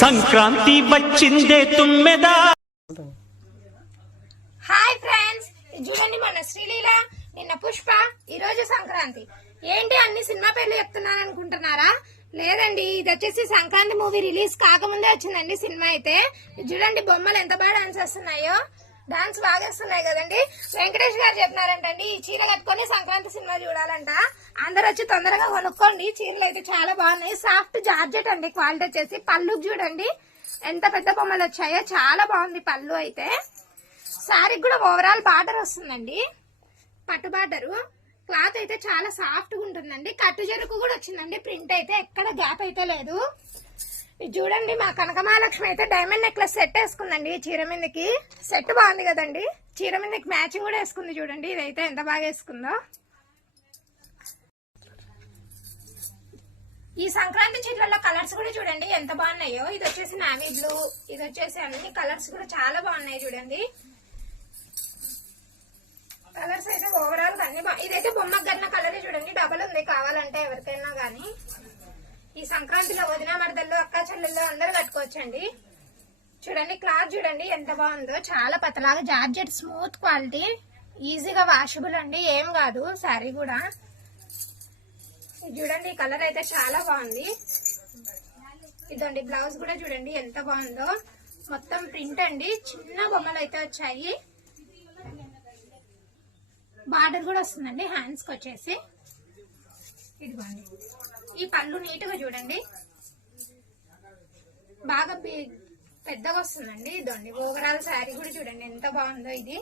సంక్రాంతి వచ్చిందే తుమ్మెదా. Hi friends, చూడండి మన శ్రీలీల, నిన్న పుష్ప, ఈ రోజు సంక్రాంతి. ఏంటి అన్ని సినిమా పేర్లు చెప్తున్నాను అనుకుంటున్నారా? లేదండి, ఇది వచ్చేసి సంక్రాంతి మూవీ రిలీజ్ కాకముందే వచ్చిందండి సినిమా అయితే. చూడండి బొమ్మలు ఎంత బాగా డాన్స్ చేస్తున్నాయో, డాన్స్ బాగా వేస్తున్నాయి కదండి. వెంకటేష్ గారు చెప్పినారంటండి ఈ చీర కట్టుకొని సంక్రాంతి సినిమా చూడాలంట. అందరు వచ్చి తొందరగా కొనుక్కోండి, చీరలు అయితే చాలా బాగున్నాయి. సాఫ్ట్ జార్జెట్ అండి, క్వాలిటీ వచ్చేసి. పళ్ళు చూడండి ఎంత పెద్ద బొమ్మలు వచ్చాయో, చాలా బాగుంది పళ్ళు అయితే. శారీకి కూడా ఓవరాల్ బార్డర్ వస్తుందండి, పట్టు బార్డరు. క్లాత్ అయితే చాలా సాఫ్ట్ గా ఉంటుందండి. కట్టు చెరుకు కూడా వచ్చిందండి, ప్రింట్ అయితే ఎక్కడ గ్యాప్ అయితే లేదు. ఇది చూడండి, మా కనకమహాలక్ష్మి అయితే డైమండ్ నెక్లెస్ సెట్ వేసుకుందండి చీర మీదకి. సెట్ బాగుంది కదండి, చీర మీదకి మ్యాచింగ్ కూడా వేసుకుంది. చూడండి ఇదైతే ఎంత బాగా వేసుకుందో. ఈ సంక్రాంతి చీరలలో కలర్స్ కూడా చూడండి ఎంత బాగున్నాయో. ఇది వచ్చేసి నావీ బ్లూ, ఇది వచ్చేసి అన్ని కలర్స్ కూడా చాలా బాగున్నాయి చూడండి. కలర్స్ అయితే ఓవరాల్ అన్ని ఇదైతే బొమ్మకు గన్న కలర్ చూడండి, డబల్ ఉంది కావాలంటే ఎవరికైనా గానీ. ఈ సంక్రాంతిలో వదిన మరదల్లో, అక్క చెల్లెల్లో అందరు కట్టుకోవచ్చండి. చూడండి క్లాత్ చూడండి ఎంత బాగుందో, చాలా పతలాగా జార్జెట్, స్మూత్ క్వాలిటీ, ఈజీగా వాషబుల్ అండి, ఏం కాదు శారీ కూడా. చూడండి ఈ కలర్ అయితే చాలా బాగుంది. ఇదండి బ్లౌజ్ కూడా చూడండి ఎంత బాగుందో, మొత్తం ప్రింట్ అండి, చిన్న బొమ్మలు అయితే వచ్చాయి. బార్డర్ కూడా వస్తుందండి హ్యాండ్స్ కి వచ్చేసి. ఇదిగోండి ఈ పళ్ళు నీట్ గా చూడండి, బాగా పెద్దగా వస్తుందండి. ఇదండి ఓవరాల్ శారీ కూడా చూడండి ఎంత బాగుందో ఇది.